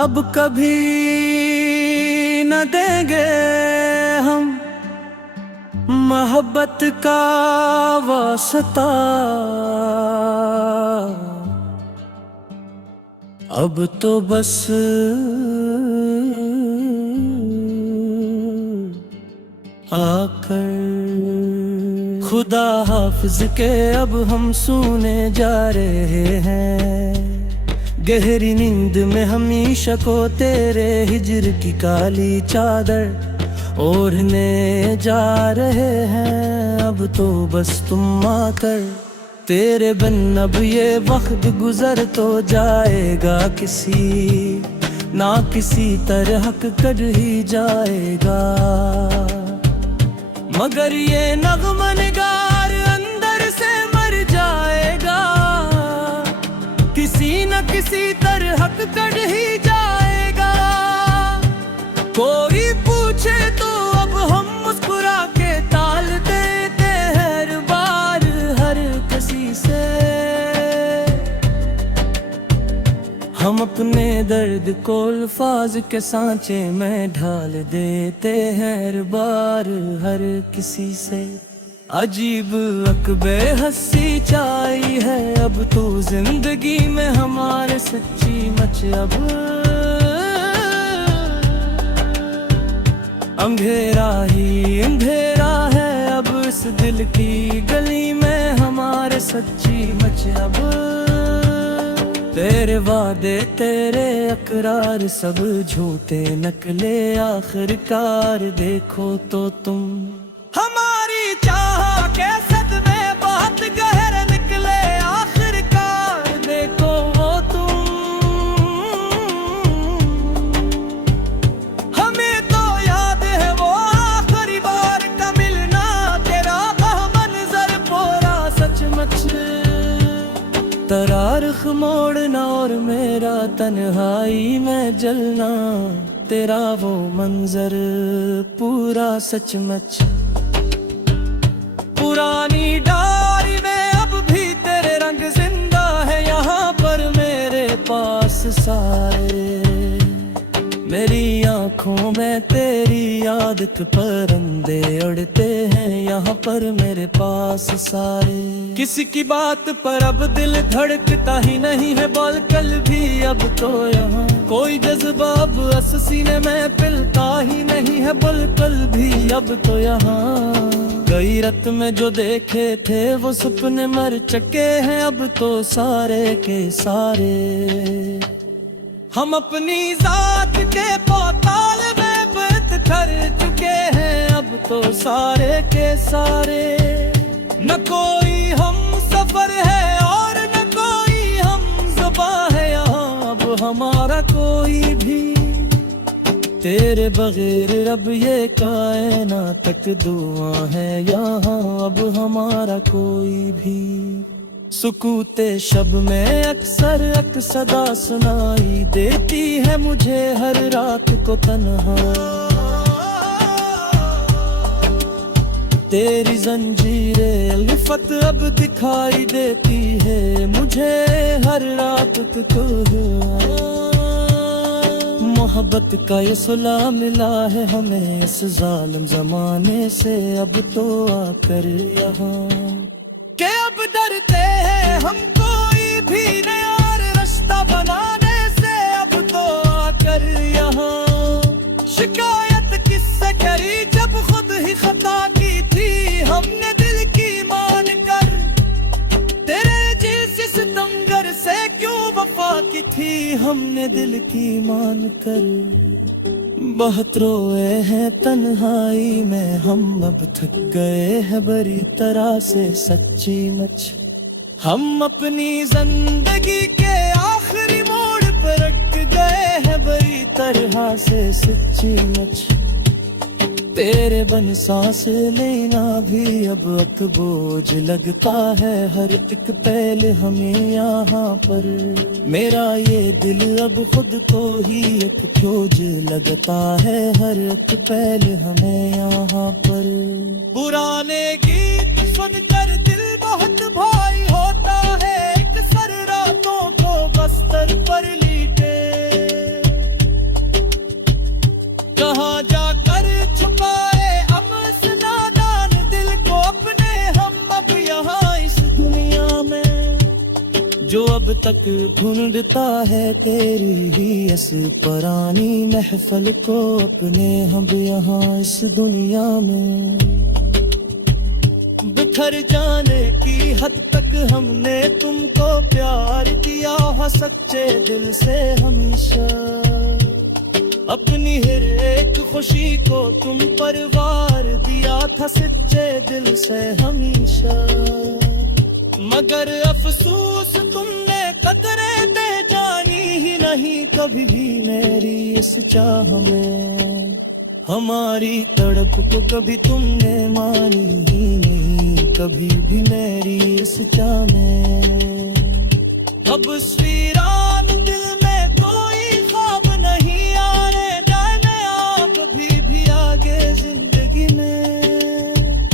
अब कभी न देंगे हम मोहब्बत का वास्ता, अब तो बस आकर खुदा हाफिज के अब हम सोने जा रहे हैं। गहरी नींद में हमेशा को तेरे हिज्र की काली चादर ओढ़ने जा रहे हैं। अब तो बस तुम आकर, तेरे बिन अब ये वक्त गुजर तो जाएगा किसी ना किसी तरह कर ही जाएगा। मगर ये नग़्मा निगार अंदर से मर जाएगा, किसी न किसी तरह कर ही जाएगा। कोई पूछे तो अब हम मुस्कुरा के टाल देते हैं हर बार हर किसी से। हम अपने दर्द को अल्फाज के सांचे में ढाल देते हैं हर बार हर किसी से। अजीब अकबे हंसी चाई है अब तो जिंदगी में हमारे सच्ची मच। अब अंधेरा ही अंधेरा है अब इस दिल की गली में हमारे सच्ची मच। अब तेरे वादे तेरे अकरार सब झूठे नकले, आखिरकार देखो तो तुम हमारी चाह के सदमे बहुत गहरे निकले। आखिरकार देखो वो तुम, हमें तो याद है वो आखिरी बार का मिलना, तेरा वह मंजर पूरा सचमुच। तरारख मोड़ना और मेरा तन्हाई में जलना, तेरा वो मंजर पूरा सचमुच। पुरानी डायरी में अब भी तेरे रंग जिंदा है यहाँ पर मेरे पास सारे। मेरी आंखों में तेरी याद के परिंदे उड़ते हैं यहाँ पर मेरे पास सारे। किसी की बात पर अब दिल धड़कता ही नहीं है बोल कल भी अब तो यहाँ। कोई जज्बा अब सीने में पिलता ही नहीं है बोल कल भी अब तो यहाँ। गई रात में जो देखे थे वो सपने मर चुके हैं अब तो सारे के सारे। हम अपनी जात के पाताल में बत कर चुके हैं अब तो सारे के सारे। न कोई हम सफर है और न कोई हम ज़ुबां है यहाँ अब हमारा कोई भी। तेरे बगैर अब ये कायनात तक दुआ है यहाँ अब हमारा कोई भी। सुकूते शब में अक्सर एक सदा सुनाई देती है मुझे हर रात को तन्हा। तेरी जंजीरे अल्फत अब दिखाई देती है मुझे हर रात को। मोहब्बत का ये सुला मिला है हमें इस जालिम जमाने से अब तो आकर यहाँ। के अब डरते हैं हम कोई भी नया रास्ता बनाने से अब तो आकर यहाँ। शिकायत किससे करी जब खुद ही खता की थी हमने दिल की मान कर। तेरे जैसे सितमगर से क्यों वफा की थी हमने दिल की मान कर। बहुत रोए हैं तन्हाई में हम अब थक गए हैं बड़ी तरह से सच्ची मच। हम अपनी जिंदगी के आखिरी मोड़ पर अटक गए हैं बड़ी तरह से सच्ची मच। तेरे बन सांस लेना भी अब एक बोझ लगता है हर एक पल हमें यहाँ पर। मेरा ये दिल अब खुद को ही एक बोझ लगता है हर एक पल हमें यहाँ पर। पुराने गीत सुनकर दिल बहुत भाई होता है। एक सर रातों को बस्तर पर लीटे तक ढूंढता है तेरी ही इस पुरानी महफल को अपने हम यहाँ इस दुनिया में। बिखर जाने की हद तक हमने तुमको प्यार किया है सच्चे दिल से हमेशा। अपनी हर एक खुशी को तुम पर वार दिया था सच्चे दिल से हमेशा। मगर अफसोस तुमने कदरें दे जानी ही नहीं कभी भी मेरी इस चाह में। हमारी तड़प को कभी तुमने मानी ही नहीं कभी भी मेरी इस चाह में। अब वीरान दिल में कोई ख्वाब नहीं आने जाने कभी भी आगे जिंदगी में।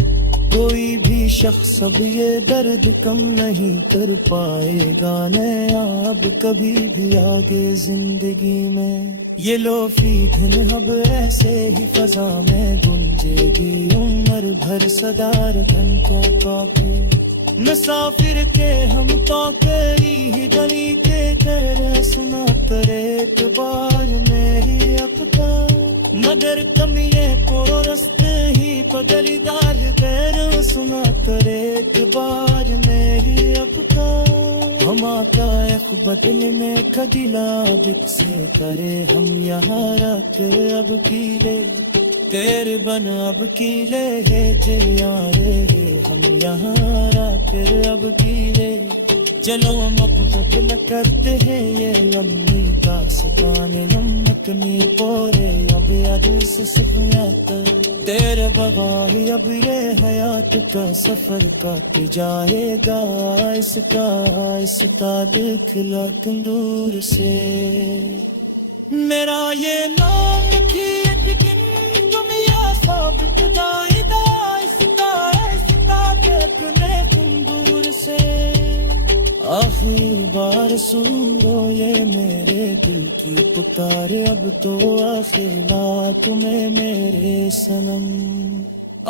कोई भी शख्स अब ये दर्द कम नहीं कर पाएगा नया अब कभी भी आगे जिंदगी में। ये लोफी धुन अब ऐसे ही फजा में गूंजेगी उम्र भर सदार घंटा कॉपी। मुसाफिर के हम तो करी ही गली के तरह सुना करे एतबार में ही अब का। मगर कमिए को रस्ते ही पगलीदार कर सुना करे एतबार में ही अब का। हमा का एक बदल में खदिला दिख से करे हम यहाँ रख अब कीले तेरे बन अब कीले है जियारे हम यहाँ रख अब कीले। चलो हम अब बदल करते हैं ये लम्बी दास्तान नमकनी पोरे अब याद से सिफियत तेरे बगाही अब ये हयात का सफर काट जाएगा इसका दिखला तुम दूर से। मेरा ये नाम थी यकीन दुनिया साबित दाईदा इसका देखने तुम दूर से। आखिरी बार सुन लो ये मेरे दिल की पुकारे अब तो आखिरा तुम्हें मेरे सनम।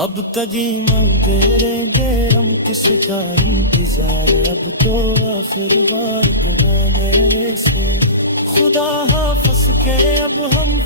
अब कदीमा करेंगे हम किसका इंतजार अब तो आखिर बार तुम्हें मेरे से। खुदा हाफ़िज़ के अब हम